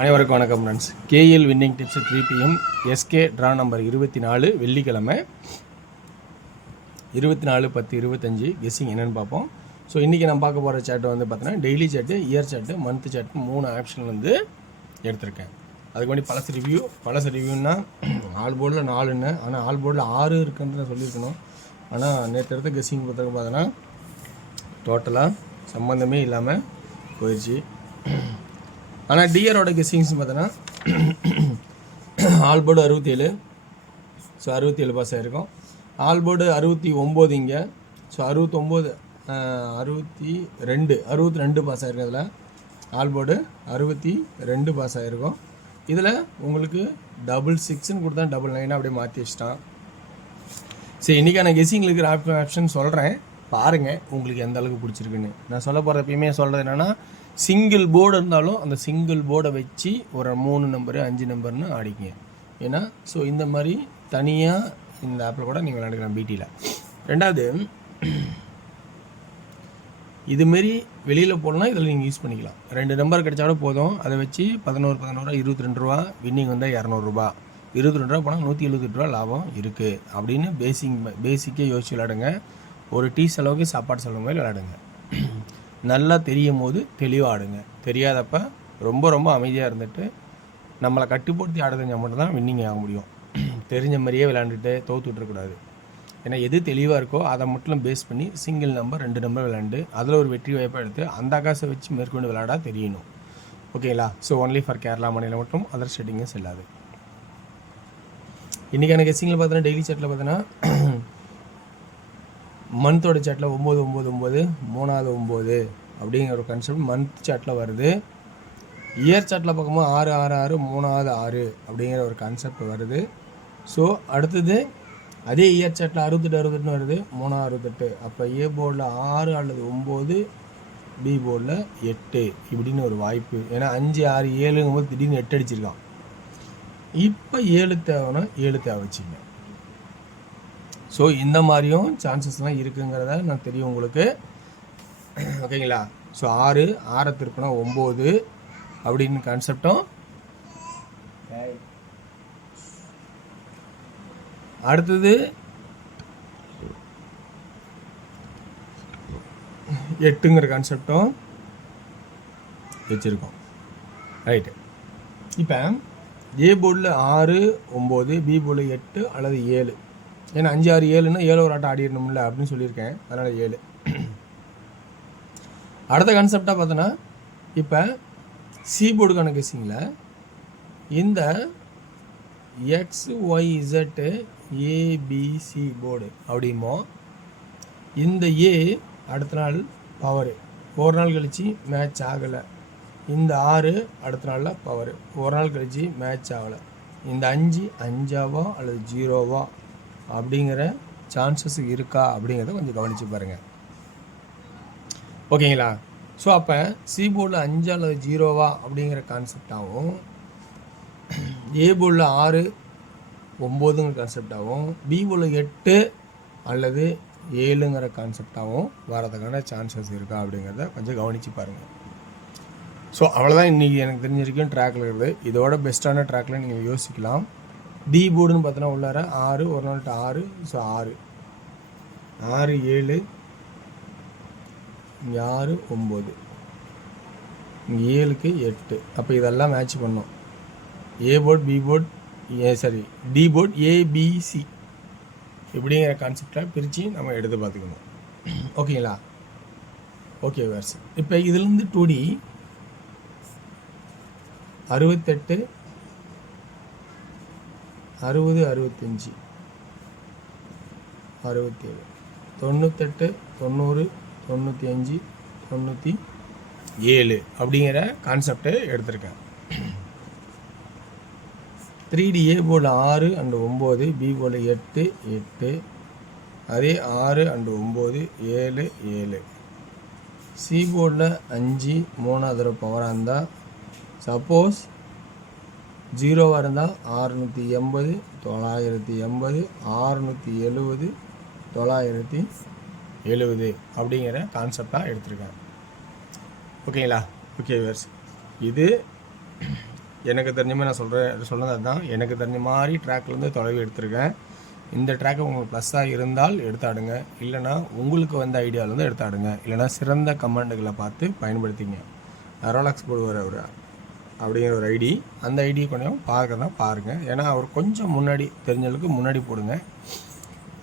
அனைவருக்கும் வணக்கம் friends. KL winning tips 3 PM SK draw number 24 வெள்ளிக்கிழமை 24/10/25 கெஸ்ஸிங் என்னென்னு பார்ப்போம். ஸோ இன்றைக்கி நம்ம பார்க்க போகிற சேட்டு வந்து பார்த்தீங்கன்னா டெய்லி சேட்டு, இயர் சேட்டு, மந்த் சேட்டு 3 ஆப்ஷன் வந்து எடுத்திருக்கேன். அதுக்கு வேண்டி பழசு ரிவ்யூன்னா ஆல் போர்டில் 4ன்னு, ஆனால் ஆல் போர்டில் 6 இருக்குன்னு நான் சொல்லியிருக்கணும். ஆனால் நேற்று எடுத்த கெஸ்ஸிங் புத்தகம் பார்த்தோன்னா டோட்டலாக சம்மந்தமே இல்லாமல் போயிடுச்சு. ஆனால் டிஆரோட கெஸ்ஸிங்ஸ் பார்த்தோன்னா ஆல் போர்டு 67, ஸோ 67 பாஸ் ஆகிருக்கும். ஆல் போர்டு 69 இங்கே, ஸோ 62 பாஸ் ஆகிருக்கும். அதில் ஆல் போர்டு 62 பாஸ் ஆகிருக்கும். இதில் உங்களுக்கு 666ன்னு கொடுத்தா 99 அப்படியே மாற்றி வச்சிட்டான். சரி, இன்றைக்கான கெஸ்ஸிங்கில் இருக்கிற ஆப்ஷன் சொல்கிறேன், பாருங்கள் உங்களுக்கு எந்த அளவுக்கு பிடிச்சிருக்குன்னு. நான் சொல்ல போகிற எப்பயுமே சொல்கிறது என்னென்னா, சிங்கிள் போர்டு இருந்தாலும் அந்த சிங்கிள் போர்டை வச்சு ஒரு 3 நம்பரு 5 நம்பர்னு ஆடிக்கிங்க. ஏன்னா ஸோ இந்த மாதிரி தனியாக இந்த ஆப்பில் கூட நீங்கள் விளையாண்டுக்கலாம் பிடியில். ரெண்டாவது, இதுமாரி வெளியில் போடலாம், இதில் நீங்கள் யூஸ் பண்ணிக்கலாம். 2 நம்பர் கிடைச்சா கூட போதும். அதை வச்சு 11 22 ரூபா, வின்னிங் வந்தால் 200 ரூபா, 22 ரூபா போனால் 178 ரூபா லாபம் இருக்குது அப்படின்னு பேசிக்கே யோசிச்சு விளையாடுங்க. ஒரு டீ செலவுக்கு சாப்பாடு செலவு மாதிரி விளையாடுங்க. நல்லா தெரியும் போது தெளிவாக ஆடுங்க. தெரியாதப்ப ரொம்ப அமைதியாக இருந்துட்டு நம்மளை கட்டுப்படுத்தி ஆட தெரிஞ்சால் மட்டும்தான் வின்னிங் ஆக முடியும். தெரிஞ்ச மாதிரியே விளையாண்டுட்டு தோத்துட்ருக்கூடாது. ஏன்னா எது தெளிவாக இருக்கோ அதை மட்டும் பேஸ் பண்ணி சிங்கிள் நம்பர் 2 நம்பர் விளையாண்டு அதில் ஒரு வெற்றி வாய்ப்பாக எடுத்து அந்த காசை வச்சு மேற்கொண்டு விளையாட தெரியணும். ஓகேங்களா? ஸோ ஒன்லி ஃபார் கேரளா மாநிலம் மட்டும், அதர் ஸ்டேட்டிங்கும் செல்லாது. இன்றைக்கான கெஸ்ஸிங்கில் பார்த்தோன்னா டெய்லி சேட்டில் பார்த்தோன்னா மந்தோட சேட்டில் 999 3வது 9 அப்படிங்கிற ஒரு கான்செப்ட் மந்த் சேட்டில் வருது. இயர் சேட்டில் பார்க்கும்போது 666 3வது 6 அப்படிங்கிற ஒரு கான்செப்ட் வருது. ஸோ அடுத்தது அதே இயர் சேட்டில் 68 வருது, 3வது 68. அப்போ ஏ போர்டில் 6 அல்லது 9, பி போர்டில் 8 இப்படின்னு ஒரு வாய்ப்பு. ஏன்னா 5 6 7ங்கும் போது திடீர்னு 8 அடிச்சிருக்கான். இப்போ 7 தேவைன்னா 7 தேவை வச்சுங்க. ஸோ இந்த மாதிரியும் சான்சஸ்லாம் இருக்குங்கிறத நான் தெரியும் உங்களுக்கு. ஓகேங்களா? ஸோ 6 திருப்பினா 9 அப்படின்னு கான்செப்டும். அடுத்தது 8ங்கிற கான்செப்டும் வச்சுருக்கோம். ரைட்டு. இப்போ ஏ போர்டில் 6 9, பி போர்டில் 8 அல்லது 7. ஏன்னா 5 6 7ன்னா 7 ஒரு ஆட்டம் ஆடிடணும்ல அப்படின்னு சொல்லியிருக்கேன். அதனால் 7. அடுத்த கான்செப்டாக பார்த்தோன்னா இப்போ சி போர்டுக்கான கெஸ்ஸிங்கில் இந்த XYZ ABC போர்டு அப்படிமோ, இந்த ஏ அடுத்த நாள் பவரு, ஒரு நாள் கழித்து மேட்ச் ஆகலை. இந்த 6 அடுத்த நாளில் பவரு, ஒரு நாள் கழித்து மேட்ச் ஆகலை. இந்த 5 5ஆவா அல்லது 0வா அப்படிங்கிற சான்சஸ் இருக்கா அப்படிங்கிறத கொஞ்சம் கவனித்து பாருங்கள். ஓகேங்களா? ஸோ அப்போ சி போர்டில் 5 அல்லது 0வா அப்படிங்கிற கான்செப்டாகவும், ஏ போர்டில் 6 9ங்கிற கான்செப்டாகவும், பி போர்டில் 8 அல்லது 7ங்கிற கான்செப்டாகவும் வரதுக்கான சான்சஸ் இருக்கா அப்படிங்கிறத கொஞ்சம் கவனித்து பாருங்கள். ஸோ அவ்வளோதான் இன்றைக்கி எனக்கு தெரிஞ்ச வரைக்கும் ட்ராக்கில் இருக்குது. இதோட பெஸ்ட்டான ட்ராக்கில் நீங்கள் யோசிக்கலாம். டி போர்டுன்னு பார்த்தோன்னா உள்ளார 6 ஒரு நாள்கிட்ட 6, ஸோ 6 7 இங்கே 6 9, இங்கே 7க்கு 8. அப்போ இதெல்லாம் மேட்ச் பண்ணோம். A port B port D port ABC இப்படிங்கிற கான்செப்டை பிரித்து நம்ம எடுத்து பார்த்துக்கணும். ஓகேங்களா? ஓகே வேர்ஸ். இப்போ இதுலேருந்து 2D 68 60 65 67 98 90 95 97 அப்படிங்கிற கான்செப்டை எடுத்திருக்கேன். 3D ஏ போர்டில் 6 அண்டு 9, பி போர்டில் 8 8, அதே 6 அண்டு 9 7 7. சி போர்டில் 5 3வது பவராக இருந்தால், சப்போஸ் 0வாக இருந்தால் 680 980 670 970 அப்படிங்கிற கான்செப்டாக எடுத்திருக்கேன். ஓகேங்களா? ஓகே வேர்ஸ். இது எனக்கு தெரிஞ்ச மாதிரி நான் சொன்னது அதுதான். எனக்கு தெரிஞ்ச மாதிரி ட்ராக்லேருந்து தொலைவு எடுத்திருக்கேன். இந்த ட்ராக்கை உங்களுக்கு ப்ளஸ்ஸாக இருந்தால் எடுத்தாடுங்க, இல்லைனா உங்களுக்கு வந்த ஐடியாவிலேருந்து எடுத்தாடுங்க, இல்லைனா சிறந்த கமெண்ட்டுகளை பார்த்து பயன்படுத்திங்க. ரோலக்ஸ் போடுவார் அவர் அப்படிங்கிற ஒரு ஐடி, அந்த ஐடி கொஞ்சம் பார்க்க தான் பாருங்கள். ஏன்னா அவர் கொஞ்சம் முன்னாடி தெரிஞ்சளவுக்கு முன்னாடி போடுங்க.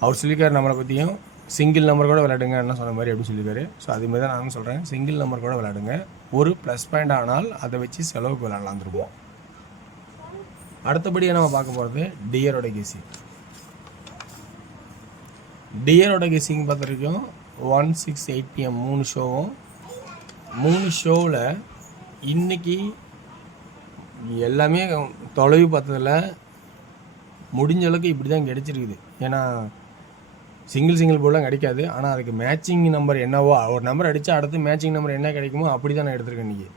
அவர் சொல்லிக்கார் நம்மளை பற்றியும் சிங்கிள் நம்பர் கூட விளையாடுங்க என்ன சொன்ன மாதிரி அப்படின்னு சொல்லியிருக்காரு. ஸோ அதுமாதிரி தான் நானும் சொல்கிறேன், சிங்கிள் நம்பர் கூட விளையாடுங்க. ஒரு ப்ளஸ் பாயிண்ட் ஆனால் அதை வச்சு செலவுக்கு விளையாடலாம் திருப்போம். அடுத்தபடியாக நம்ம பார்க்க போகிறது டியரோட கெஸிங். டியரோட கெஸிங் பார்த்த வரைக்கும் 1, 6, 8 PM 3 ஷோவும், 3 ஷோவில் இன்றைக்கி எல்லாமே தொலைவு பார்த்ததில் முடிஞ்ச அளவுக்கு இப்படி தான் கிடச்சிருக்குது. ஏன்னா சிங்கிள் போர்டெலாம் கிடைக்காது. ஆனால் அதுக்கு மேட்சிங் நம்பர் என்னவோ, ஒரு நம்பர் அடித்தா அடுத்து மேட்சிங் நம்பர் என்ன கிடைக்குமோ அப்படி தான் நான் எடுத்திருக்கேன். இன்றைக்கி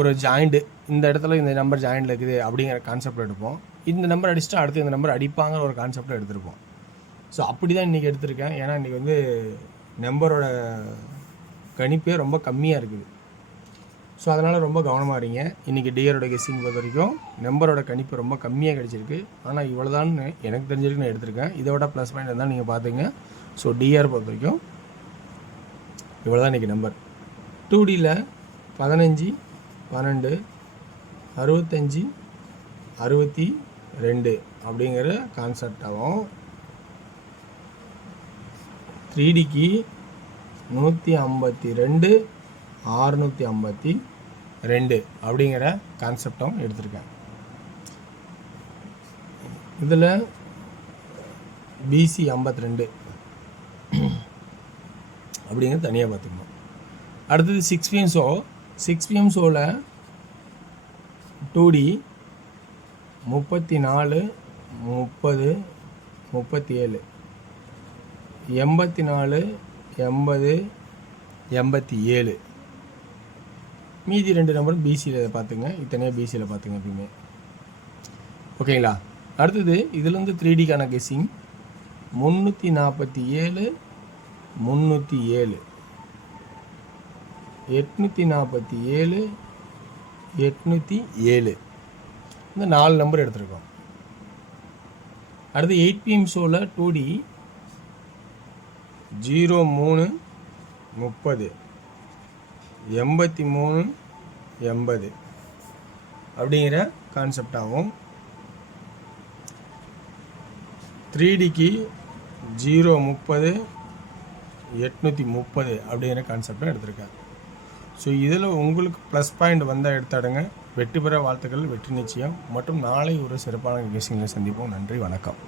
ஒரு ஜாயிண்ட்டு, இந்த இடத்துல இந்த நம்பர் ஜாயிண்டில் இருக்குது அப்படிங்கிற கான்செப்ட் எடுப்போம். இந்த நம்பர் அடிச்சுட்டு அடுத்து இந்த நம்பர் அடிப்பாங்கிற ஒரு கான்செப்டை எடுத்திருப்போம். ஸோ அப்படி தான் இன்றைக்கி எடுத்திருக்கேன். ஏன்னா இன்றைக்கி வந்து நம்பரோட கணிப்பே ரொம்ப கம்மியாக இருக்குது. ஸோ அதனால் ரொம்ப கவனமாக இருங்க. இன்றைக்கி டியரோட கெஸ்ஸிங் பொறுத்த வரைக்கும் நம்பரோட கணிப்பு ரொம்ப கம்மியாக கிடச்சிருக்கு. ஆனால் இவ்வளோதான் எனக்கு தெரிஞ்சிருக்கு நான் எடுத்திருக்கேன். இதோட ப்ளஸ் பாயிண்ட் இருந்தால் நீங்கள் பார்த்துங்க. ஸோ டிஆர் பொறுத்த வரைக்கும் இவ்வளோ தான் இன்றைக்கி நம்பர். 2Dயில் 15, 12, 65, 62 அப்படிங்கிற கான்செப்டாகவும், 3Dக்கு 152, 652 அப்படிங்கிற கான்செப்டும் எடுத்திருக்கேன். இதில் BC 52 அப்படிங்கிறது தனியாக பார்த்துக்கணும். அடுத்தது 6 PM ஷோ. 6 PM ஷோவில் 2D 34, 30, 37, 84, 80, 87. மீதி 2 நம்பரும் பிசியில் பார்த்துங்க. இத்தனையாக பிசியில் பார்த்துங்க எப்பயுமே. ஓகேங்களா? அடுத்தது இதுலேருந்து 3Dக்கான கெஸ்ஸிங் 347, 307, 847, 807 இந்த 4 நம்பர் எடுத்துருக்கோம். அடுத்து 8 PM ஷோவில் 2D 03, 30, 83, 80 அப்படிங்கிற கான்செப்டாகவும், 3Dக்கு 030, 830 அப்படிங்கிற கான்செப்டை எடுத்திருக்கேன். ஸோ இதில் உங்களுக்கு ப்ளஸ் பாயிண்ட் வந்தால் எடுத்தாடுங்க. வெற்றி பெற வாழ்த்துக்கள், வெற்றி நிச்சயம். மற்றும் நாளை ஒரு சிறப்பான கெஸ்ஸிங்கில் சந்திப்போம். நன்றி, வணக்கம்.